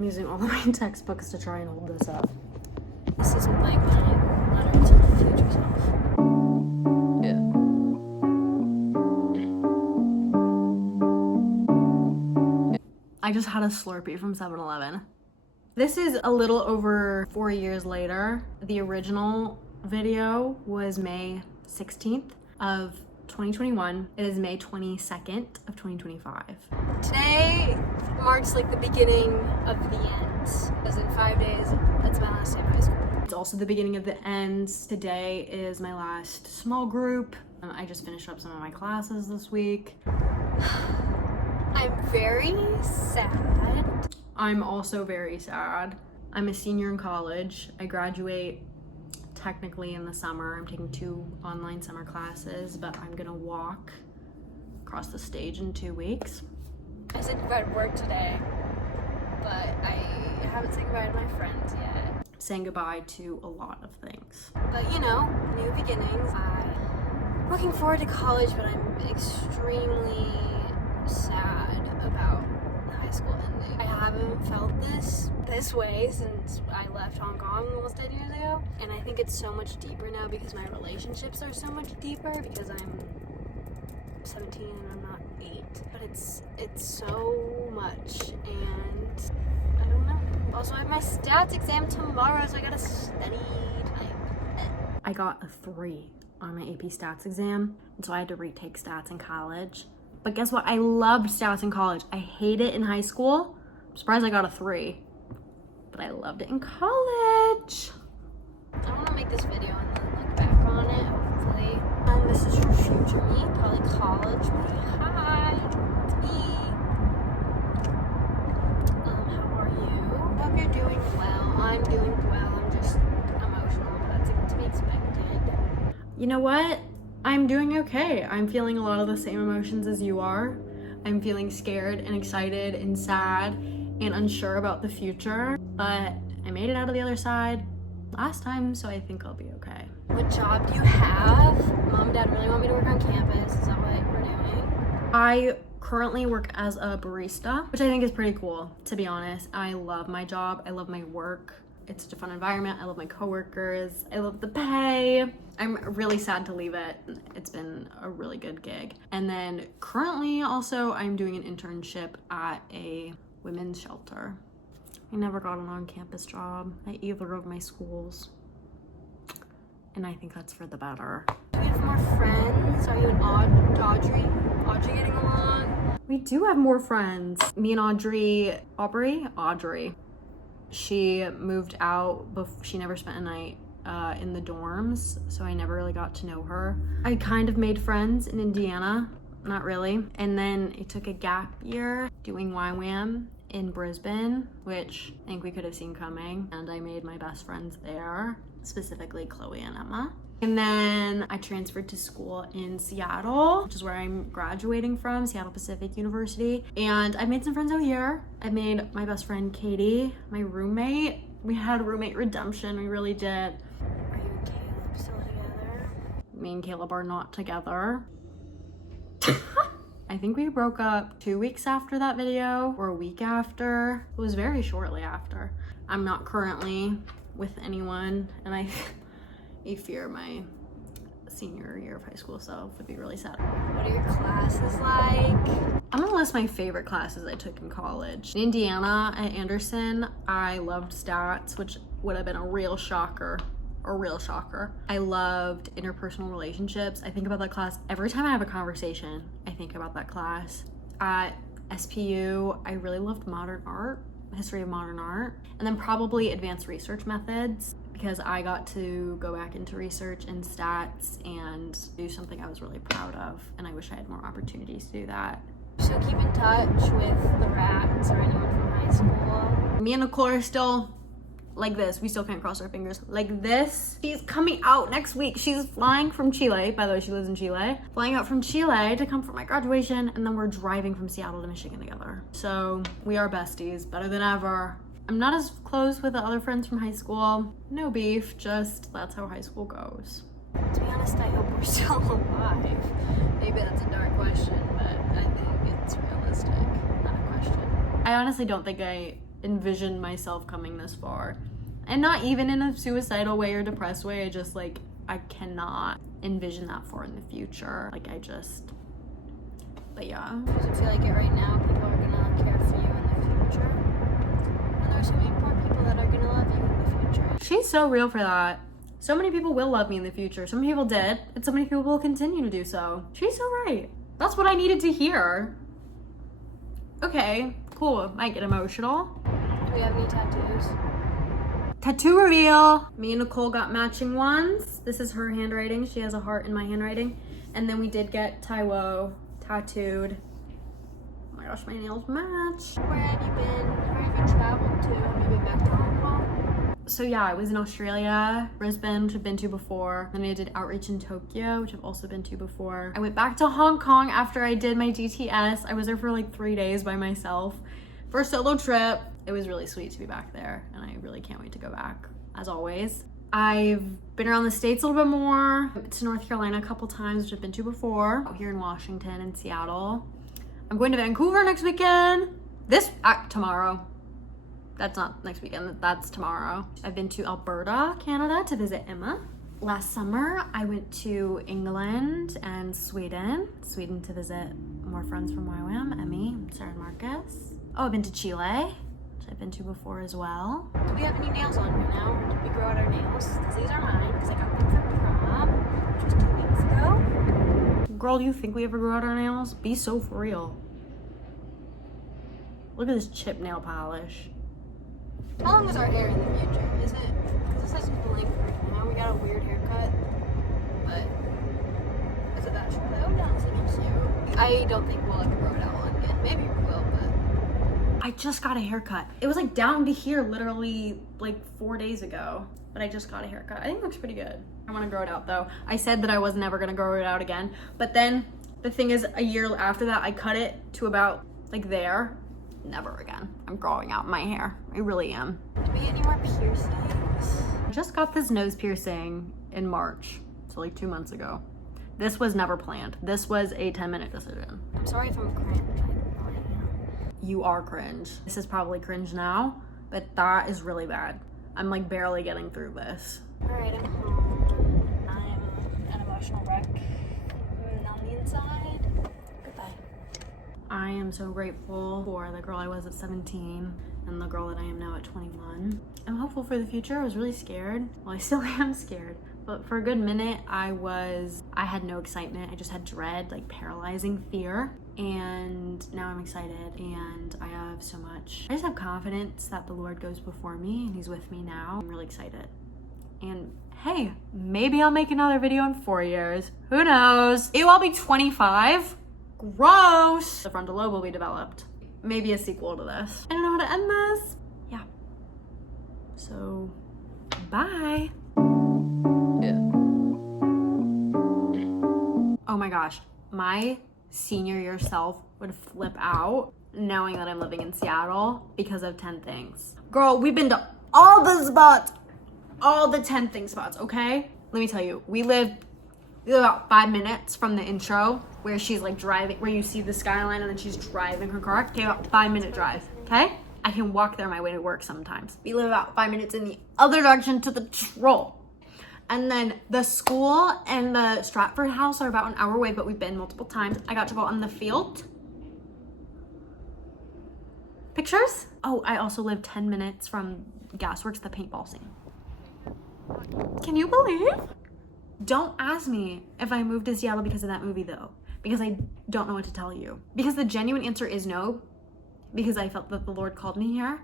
I'm using all of my textbooks to try and hold this up. This isn't like my letter to my future self. Yeah. I just had a Slurpee from 7-Eleven. This is a little over 4 years later. The original video was May 16th of 2021. It is May 22nd of 2025. Today marks like the beginning of the end. Because in 5 days, that's my last day of high school. It's also the beginning of the end. Today is my last small group. I just finished up some of my classes this week. I'm very sad. I'm also very sad. I'm a senior in college. I graduate technically in the summer. I'm taking 2 online summer classes, but I'm gonna walk across the stage in 2 weeks. I said goodbye to work today, but I haven't said goodbye to my friends yet. Saying goodbye to a lot of things. But you know, new beginnings. I'm looking forward to college, but I'm extremely sad about high school ending. I haven't felt this way since I left Hong Kong almost 10 years ago, and I think it's so much deeper now because my relationships are so much deeper because I'm 17 and I'm not 8. But it's so much, and I don't know. Also, I have my stats exam tomorrow, so I gotta study tonight. I got a 3 on my AP stats exam, and so I had to retake stats in college. But guess what? I loved stats in college. I hate it in high school. I'm surprised I got a 3, but I loved it in college. I want to make this video and then look back on it, hopefully. This is for future me, probably college me. Hi, it's me. How are you? Hope you're doing well. I'm doing well. I'm just emotional, but that's to be expected. You know what? I'm doing okay. I'm feeling a lot of the same emotions as you are. I'm feeling scared and excited and sad and unsure about the future, but I made it out of the other side last time, so I think I'll be okay. What job do you have? Mom and Dad really want me to work on campus. Is that what we're doing? I currently work as a barista, which I think is pretty cool, to be honest. I love my job. I love my work. It's such a fun environment. I love my coworkers. I love the pay. I'm really sad to leave it. It's been a really good gig. And then currently also I'm doing an internship at a women's shelter. I never got an on-campus job at either of my schools. And I think that's for the better. Do we have more friends? Are you and Audrey getting along? We do have more friends. Me and Audrey. She moved out, she never spent a night in the dorms, so I never really got to know her. I kind of made friends in Indiana, not really. And then I took a gap year doing YWAM in Brisbane, which I think we could have seen coming. And I made my best friends there, specifically Chloe and Emma. And then I transferred to school in Seattle, which is where I'm graduating from, Seattle Pacific University. And I made some friends out here. I made my best friend Katie, my roommate. We had roommate redemption, we really did. Are you and Caleb still together? Me and Caleb are not together. I think we broke up 2 weeks after that video, or a week after. It was very shortly after. I'm not currently with anyone, and I fear my senior year of high school self would be really sad. What are your classes like? I'm gonna list my favorite classes I took in college. In Indiana at Anderson, I loved stats, which would have been a real shocker. I loved interpersonal relationships. I think about that class every time I have a conversation. I think about that class. At SPU, I really loved modern art, history of modern art, and then probably advanced research methods, because I got to go back into research and stats and do something I was really proud of, and I wish I had more opportunities to do that. So keep in touch with the Rats or anyone from high school. Me and Nicole are still like this. We still can't cross our fingers. Like this. She's coming out next week. She's flying from Chile. By the way, she lives in Chile. Flying out from Chile to come for my graduation, and then we're driving from Seattle to Michigan together. So we are besties, better than ever. I'm not as close with the other friends from high school. No beef, just that's how high school goes. To be honest, I hope we're still alive. Maybe that's a dark question, but I think it's realistic, not a question. I honestly don't think I envision myself coming this far. And not even in a suicidal way or depressed way. I just like, I cannot envision that far in the future. Like but yeah. Does it feel like it right now? People are gonna care for you in the future. And there's so many more people that are gonna love you in the future. She's so real for that. So many people will love me in the future. So many people did, and so many people will continue to do so. She's so right. That's what I needed to hear. Okay, cool. Might get emotional. Do we have any tattoos? Tattoo reveal. Me and Nicole got matching ones. This is her handwriting. She has a heart in my handwriting. And then we did get Taiwo tattooed. Oh my gosh, my nails match. Where have you been? Where have you traveled to? Have you been back to Hong Kong? So yeah, I was in Australia, Brisbane, which I've been to before. Then I did outreach in Tokyo, which I've also been to before. I went back to Hong Kong after I did my DTS. I was there for like 3 days by myself for a solo trip. It was really sweet to be back there, and I really can't wait to go back, as always. I've been around the States a little bit more. I've been to North Carolina a couple times, which I've been to before. Out here in Washington and Seattle. I'm going to Vancouver next weekend. Tomorrow. That's not next weekend, that's tomorrow. I've been to Alberta, Canada to visit Emma. Last summer, I went to England and Sweden. Sweden to visit more friends from YWAM, Emmy, Sarah and Marcus. Oh, I've been to Chile, which I've been to before as well. Do we have any nails on right now? Or did we grow out our nails? Because these are mine, because I got them for prom, which was 2 weeks ago. Girl, do you think we ever grew out our nails? Be so for real. Look at this chip nail polish. How long is our hair in the future? Is it? Because this is blank right now. We got a weird haircut. But is it that short? Oh, no, it's like cute. I don't think we'll ever grow it out long again. Maybe we will, but I just got a haircut. It was like down to here literally like 4 days ago. But I just got a haircut. I think it looks pretty good. I want to grow it out though. I said that I was never going to grow it out again. But then the thing is, a year after that, I cut it to about like there. Never again. I'm growing out my hair. I really am. Did we get any more piercings? I just got this nose piercing in March. So like 2 months ago. This was never planned. This was a 10-minute decision. I'm sorry if I'm cringe. I really am. You are cringe. This is probably cringe now, but that is really bad. I'm like barely getting through this. Alright, I'm home. I'm an emotional wreck. On the inside. Goodbye. I am so grateful for the girl I was at 17 and the girl that I am now at 21. I'm hopeful for the future. I was really scared. Well, I still am scared. But for a good minute, I had no excitement. I just had dread, like paralyzing fear. And now I'm excited and I have so much. I just have confidence that the Lord goes before me and he's with me now. I'm really excited. And hey, maybe I'll make another video in 4 years. Who knows? Ew, I'll be 25. Gross. The frontal lobe will be developed. Maybe a sequel to this. I don't know how to end this. Yeah. So, bye. Oh my gosh. My senior year self would flip out knowing that I'm living in Seattle because of 10 things. Girl, we've been to all the spots. All the 10 thing spots, okay? Let me tell you, we live about 5 minutes from the intro where she's like driving, where you see the skyline and then she's driving her car. Okay, about 5-minute drive, okay? I can walk there on my way to work sometimes. We live about 5 minutes in the other direction to the troll. And then the school and the Stratford house are about an hour away, but we've been multiple times. I got to go on the field. Pictures? Oh, I also live 10 minutes from Gasworks, the paintball scene. Can you believe? Don't ask me if I moved to Seattle because of that movie though, because I don't know what to tell you. Because the genuine answer is no, because I felt that the Lord called me here.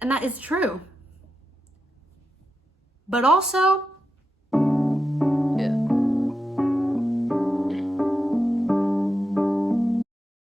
And that is true. But also,